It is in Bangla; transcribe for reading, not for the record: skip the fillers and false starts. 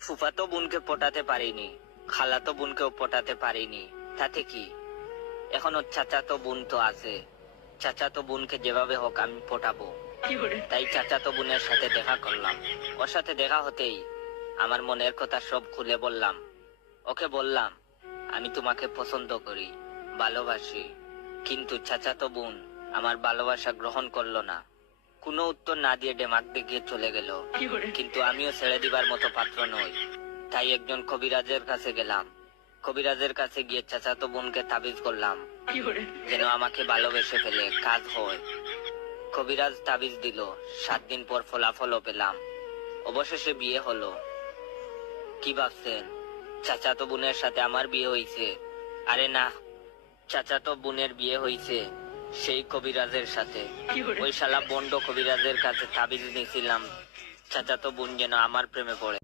ফুফাতো বোনকে পটাতে পারিনি, খালাতো বোনকেও পটাতে পারিনি, তাতে কি? এখনো চাচাতো বোন তো আছে, চাচাতো বোনকে যেভাবে হোক আমি পটাবো। তাই চাচাতো বোনের সাথে দেখা করলাম। ওর সাথে দেখা হতেই আমার মনের কথা সব খুলে বললাম। ওকে বললাম, আমি তোমাকে পছন্দ করি, ভালোবাসি। কিন্তু চাচাতো বোন আমার ভালোবাসা গ্রহণ করলো না। কোনো উত্তর না দিয়ে ডেমাক দেখিয়ে চলে গেল। কিন্তু আমিও ছেড়ে দিবার মতো পাত্র নই। তাই একজন কবিরাজের কাছে গেলাম। কবিরাজের কাছে গিয়ে চাচাতো বোনকে তাবিজ করলাম, যেন আমাকে ভালোবেসে ফেলে, কাজ হয়। কবিরাজ তাবিজ দিল, 7 দিন পর ফলাফলও পেলাম। অবশেষে বিয়ে হলো। কি ভাবছেন চাচাতো বোনের সাথে আমার বিয়ে হইছে? আরে না, চাচাতো বোনের বিয়ে হইছে সেই কবিরাজের সাথে। ওই শালা বন্ড কবিরাজের কাছে তাবিজ নিয়েছিলাম চাচাতো বোন যেন আমার প্রেমে পড়ে।